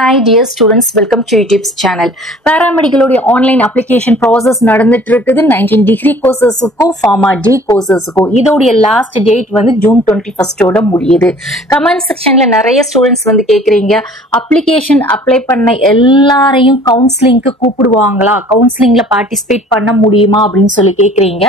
Hi dear students, welcome to YouTube's channel. Paramedical online application process நடந்துட்டு இருக்குது 19 degree courses க்கும் Pharma D courses க்கும். இதோட last date வந்து June 21st ஓட முடியுது. Comment sectionல நிறைய students வந்து கேக்குறீங்க, application apply பண்ண எல்லாரையும் counselingக்கு கூப்பிடுவாங்களா? counselingல participate பண்ண முடியுமா அப்படினு சொல்லி கேக்குறீங்க.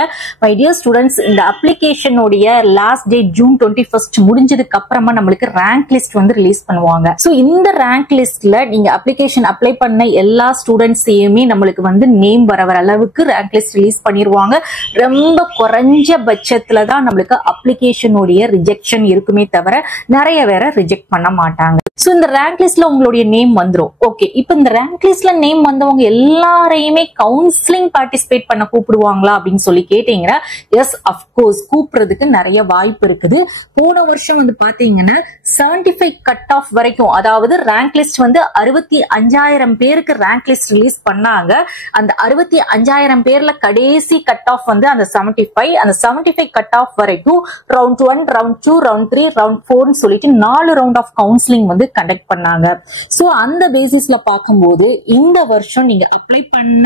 My dear students, இந்த application உடைய last date June 21st முடிஞ்சதுக்கு அப்புறமா நமக்கு rank list வந்து ரிலீஸ் பண்ணுவாங்க. So இந்த rank list நீங்க அப்ளிகேஷன் அப்ளை பண்ண எல்லா ஸ்டூடெண்ட்ஸையுமே நம்மளுக்கு வந்து நேம் வர அளவுக்கு ரேங்க் லிஸ்ட் ரிலீஸ் பண்ணிடுவாங்க. ரொம்ப குறைஞ்ச பட்சத்துல தான் நம்மளுக்கு அப்ளிகேஷனுடைய ரிஜெக்ஷன் இருக்குமே தவிர நிறைய பேரை ரிஜெக்ட் பண்ண மாட்டாங்க. சோ இந்த ரேங்க் லிஸ்ட்ல உங்களுடைய நேம் வந்துரும். ஓகே, இப்போ இந்த ரேங்க் லிஸ்ட்ல நேம் வந்தவங்க எல்லாரையுமே கவுன்சிலிங் பார்ட்டிசிபேட் பண்ண கூப்பிடுவாங்களா அப்படின்னு சொல்லி கேட்டீங்கன்னா, எஸ் அஃப்கோர்ஸ் கூப்பிடுறதுக்கு நிறைய வாய்ப்பு இருக்குது. போன வருஷம் வந்து பாத்தீங்கன்னா 75 கட் ஆஃப் வரைக்கும், அதாவது ரேங்க் லிஸ்ட் வந்து 65,000 பேருக்கு ரேங்க் லிஸ்ட் ரிலீஸ் பண்ணாங்க. அந்த 65,000 பேர்ல கடைசி கட் ஆஃப் வந்து அந்த 75, அந்த 75 கட் ஆஃப் வரைக்கும் ரவுண்ட் 1, ரவுண்ட் 2, ரவுண்ட் 3, ரவுண்ட் 4 சொல்லிட்டு 4 ரவுண்ட் ஆஃப் கவுன்சிலிங் வந்து கண்டக்ட் பண்ணாங்க. சோ அந்த பேசிஸ்ல பார்க்கும்போது இந்த வருஷம் நீங்க அப்ளை பண்ண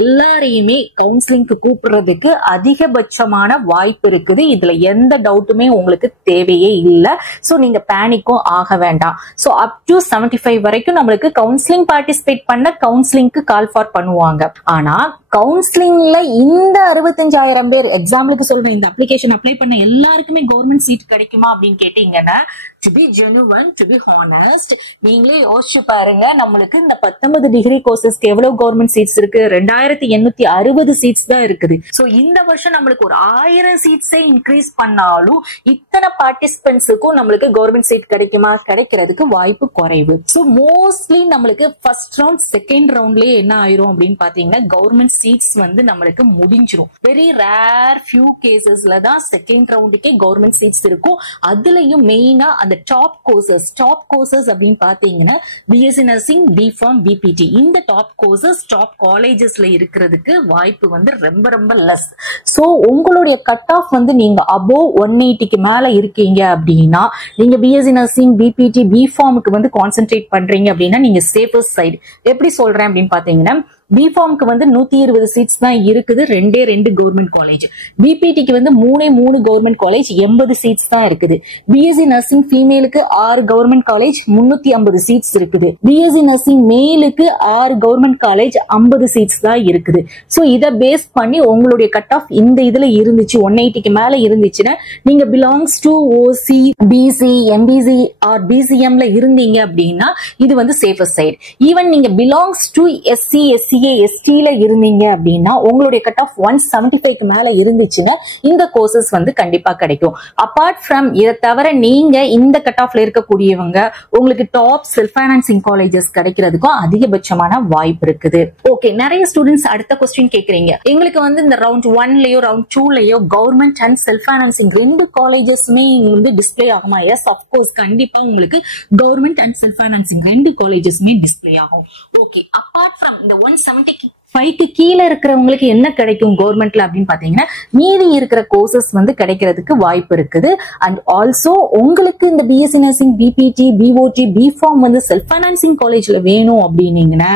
எல்லாரையுமே கவுன்சிலிங்க்கு கூப்பிடுறதுக்கு அதிகபட்சமான வாய்ப்பு இருக்குது. இதுல எந்த டவுட்டுமே உங்களுக்கு தேவையே இல்லை. சோ நீங்க பேனிக்கும் ஆக வேண்டாம். சோ அப் டு 75 வரைக்கும் நம்மளுக்கு கவுன்சிலிங் பார்ட்டிசிபேட் பண்ண கவுன்சிலிங்க்கு கால் ஃபார் பண்ணுவாங்க. ஆனா கவுன்சிலிங்ல இந்த 65,000 பேர், எக்ஸாம்பிளுக்கு சொல்றேன், இந்த அப்ளிகேஷன் அப்ளை பண்ண எல்லாருக்குமே கவர்மெண்ட் சீட் கிடைக்குமா அப்படின்னு கேட்டீங்கன்னா, to be genuine, to be honest, நீங்களே யோசிச்சு பாருங்க. நம்மளுக்கு இந்த 19 டிகிரி கோர்சஸ்க்கு எவ்வளவு கவர்மெண்ட் சீட்ஸ் இருக்கு? 2860 சீட்ஸ் தான் இருக்குது. சோ இந்த வருஷம் நம்மளுக்கு ஒரு 1000 சீட்ஸே இன்க்ரீஸ் பண்ணாலும் இத்தனை பார்ட்டிசிபென்ட்ஸுக்கும் நம்மளுக்கு கவர்மெண்ட் சீட் கிடைக்குமா? கிடைக்கிறதுக்கு வாய்ப்பு குறைவு. சோ மோஸ்ட்லி நம்மளுக்கு ஃபர்ஸ்ட் ரவுண்ட், செகண்ட் ரவுண்ட்லயே என்ன ஆயிரும் அப்படின்னு பாத்தீங்கன்னா, கவர்மெண்ட் சீட்ஸ் வந்து நம்மளுக்கு முடிஞ்சிரும். வெரி ரேர் ஃபியூ கேசஸ்ல தான் செகண்ட் ரவுண்டுக்கே கவர்மெண்ட் சீட்ஸ் இருக்கும். அதுலயும் மெயினா அந்த டாப் கோர்சஸ் அப்படின்னு பாத்தீங்கன்னா பிஎஸ்சி நர்சிங், பிஃபார்ம், பிபிடி, இந்த டாப் கோர்சஸ் டாப் காலேஜஸ்ல இருக்கிறதுக்கு வாய்ப்பு வந்து ரொம்ப ரொம்ப லெஸ். சோ உங்களுடைய கட் ஆஃப் வந்து நீங்க அபோவ் 180க்கு மேல இருக்கீங்க அப்படின்னா, நீங்க பிஎஸ்சி நர்சிங், பிபிடி, பிஃபார்முக்கு வந்து கான்சென்ட்ரேட் பண்றீங்க அப்படின்னா நீங்க சேஃபஸ்ட் சைடு. எப்படி சொல்றேன் அப்படின்னு பாத்தீங்கன்னா, பிஃபார்முக்கு வந்து 120 சீட்ஸ் தான் இருக்குது, 2 கவர்மெண்ட் காலேஜ். பிபிடிக்கு வந்து 3 கவர்மெண்ட் காலேஜ், 80 சீட்ஸ் தான் இருக்குது. பிஎஸ்சி நர்சிங் ஃபீமேலுக்கு 6 கவர்மெண்ட் காலேஜ், 350 சீட்ஸ் இருக்குது. பிஎஸ்சி நர்சிங் மேலுக்கு 6 கவர்மெண்ட் காலேஜ், 50 சீட்ஸ் தான் இருக்குது. சோ இதை பேஸ் பண்ணி உங்களுடைய கட் ஆஃப் இந்த இதுல இருந்துச்சு, 180க்கு மேல இருந்துச்சுன்னா நீங்க belongs to OC, BC, MBC or பிசிஎம்ல இருந்தீங்க அப்படின்னா இது வந்து சேஃபர் சைடு. ஈவன் நீங்க பிலாங்ஸ் டு எஸ்சி, எஸ்சி, எஸ்டில இருந்தீங்க அப்படின்னா உங்களுடைய கட் ஆஃப் 175க்கு மேல இருந்துச்சுன்னா இந்த கோர்சஸ் வந்து கண்டிப்பா கிடைக்கும். அபார்ட் ஃப்ரம் இதை தவிர நீங்க இந்த கட் ஆஃப்ல இருக்கக்கூடியவங்க உங்களுக்கு டாப் செல்ஃப் ஃபைனான்சிங் காலேஜஸ் கிடைக்கிறதுக்கும் அதிகபட்சமான வாய்ப்பு இருக்குது. ஓகே, நிறைய ஸ்டூடெண்ட்ஸ் அடுத்த கொஸ்டின் கேக்குறீங்க, எங்களுக்கு வந்து இந்த ரவுண்ட் 1லயோ ரவுண்ட் 2லயோ கவர்மெண்ட் அண்ட் செல்ஃப் ஃபைனான்சிங் 2 காலேஜஸ்மே வந்து டிஸ்பிளே ஆகுமா? எஸ் அஃப்கோர்ஸ், கண்டிப்பா உங்களுக்கு கவர்மெண்ட் அண்ட் செல்ஃப் ஃபைனான்சிங் 2 காலேஜஸ்மே டிஸ்பிளே ஆகும். ஓகே, அபார்ட் ஃப்ரம் இந்த 175க்கு கீழே இருக்கிறவங்களுக்கு என்ன கிடைக்கும் கவர்மெண்ட்ல அப்படின்னு பாத்தீங்கன்னா, மீதி இருக்கிற கோர்சஸ் வந்து கிடைக்கிறதுக்கு வாய்ப்பு இருக்குது. அண்ட் ஆல்சோ உங்களுக்கு இந்த BSc nursing, BPT, BOT, BPharm வந்து செல்ஃப் ஃபைனான்சிங் காலேஜ்ல வேணும் அப்படின்னீங்கன்னா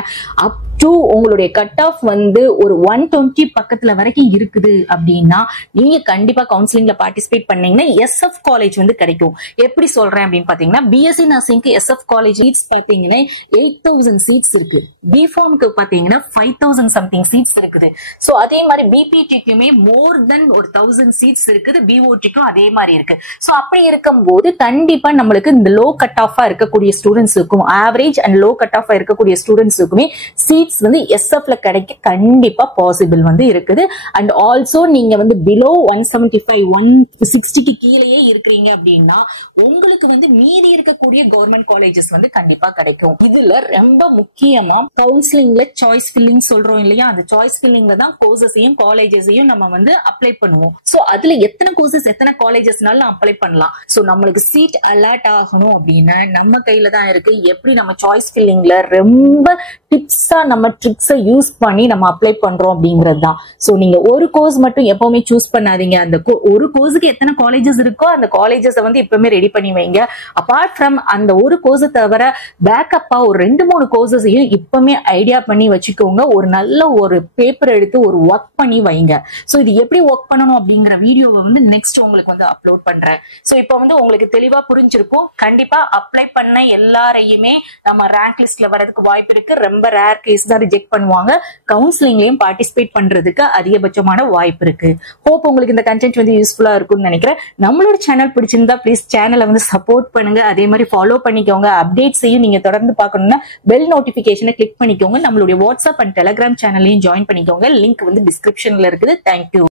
அப் டு உங்களுடைய கட் ஆஃப் வந்து ஒரு 120 பக்கத்துல வரைக்கும் இருக்குது அப்படின்னா நீங்க கண்டிப்பா கவுன்சிலிங்ல பார்ட்டிசிபேட் பண்ணீங்கன்னா எஸ்எஃப் காலேஜ் வந்து கிடைக்கும். எப்படி சொல்றேன் அப்படின்னு பாத்தீங்கன்னா, பிஎஸ்சி நர்சிங்க்கு எஸ்எஃப் காலேஜ் சீட்ஸ் பாத்தீங்கன்னா 8,000 சீட்ஸ் இருக்கு. பிஃபார்முக்கு பாத்தீங்கன்னா 5,000 சம்திங் சீட்ஸ் இருக்குது. சோ அதே மாதிரி பிபிடிக்குமே மோர் தென் ஒரு 1,000 சீட்ஸ் இருக்குது. பிஓடிக்கும் அதே மாதிரி இருக்கு. சோ அப்படி இருக்கும்போது கண்டிப்பா நம்மளுக்கு இந்த லோ கட் ஆஃபா இருக்கக்கூடிய ஸ்டூடெண்ட்ஸுக்கும், ஆவரேஜ் அண்ட் லோ கட் ஆஃபா இருக்கக்கூடிய ஸ்டூடெண்ட்ஸுக்குமே சீட்ஸ் வந்து எஸ்எஃப்ல கிடைக்க கண்டிப்பா பாசிபிள் வந்து இருக்குது. அண்ட் ஆல்சோ நீங்க வந்து பிலோ 175, 160க்கு கீழேயே இருக்கிறீங்க அப்படின்னா உங்களுக்கு வந்து மீதி இருக்கக்கூடிய கவர்மெண்ட் காலேஜஸ் வந்து கண்டிப்பா கிடைக்கும். இதுல ரொம்ப முக்கியமா கவுன்சிலிங்ல சாய்ஸ் ஃபில்லிங் சொல்றோம் இல்லையா, அந்த சாய்ஸ் ஃபில்லிங்ல தான் கோர்சஸையும் காலேஜஸையும் நம்ம வந்து அப்ளை பண்ணுவோம். சோ அதுல எத்தனை கோர்சஸ் எத்தனை காலேஜஸ்னாலும் அப்ளை பண்ணலாம். சோ நம்மளுக்கு சீட் அலாட் ஆகணும் அப்படின்னா நம்ம கையில தான் இருக்கு. எப்படி நம்ம சாய்ஸ் ஃபில்லிங்ல ரொம்ப டிப்ஸா நம்ம ட்ரிக்ஸை யூஸ் பண்ணி நம்ம அப்ளை பண்றோம் அப்படிங்கிறது தான். ஸோ நீங்க ஒரு கோர்ஸ் மட்டும் எப்பவுமே சூஸ் பண்ணாதீங்க. அந்த ஒரு கோர்ஸுக்கு எத்தனை காலேஜஸ் இருக்கோ அந்த காலேஜஸ் வந்து எப்பவுமே ரெடி பண்ணி வைங்க. அபார்ட் ஃப்ரம் அந்த ஒரு கோர்ஸை தவிர பேக்கப்பா ஒரு 2-3 கோர்சஸையும் இப்பவுமே ஐடியா பண்ணி வச்சுக்கோங்க. ஒரு நல்ல ஒரு பேப்பர் எடுத்து ஒரு ஒர்க் பண்ணி வைங்க. ஸோ இது எப்படி ஒர்க் பண்ணணும் அப்படிங்கிற வீடியோவை வந்து நெக்ஸ்ட் உங்களுக்கு வந்து அப்லோட் பண்றேன். ஸோ இப்போ வந்து உங்களுக்கு தெளிவா புரிஞ்சிருக்கும். கண்டிப்பா அப்ளை பண்ண எல்லாரையுமே நம்ம ரேங்க் லிஸ்ட்ல வரதுக்கு வாய்ப்பு இருக்கு. ரொம்ப ரேர் கேஸ் தான் ரிஜெக்ட் பண்ணுவாங்க. கவுன்சிலிங்லயும் பார்ட்டிசிபேட் பண்றதுக்கு அதிகபட்சமான வாய்ப்பு இருக்கு. ஹோப் உங்களுக்கு இந்த கண்டென்ட் வந்து யூஸ்ஃபுல்லா இருக்கும்னு நினைக்கிறேன். நம்மளோட சேனல் பிடிச்சிருந்தா ப்ளீஸ் சேனலை வந்து சப்போர்ட் பண்ணுங்க. அதே மாதிரி ஃபாலோ பண்ணிக்கோங்க. அப்டேட்ஸையும் நீங்க தொடர்ந்து பார்க்கணும்னா பெல் நோட்டிபிகேஷனை கிளிக் பண்ணிக்கோங்க. நம்மளுடைய வாட்ஸ்அப் அண்ட் டெலிகிராம் சேனலையும் ஜாயின் பண்ணிக்கோங்க. லிங்க் வந்து டிஸ்கிரிப்ஷன்ல இருக்குது. தேங்க்யூ.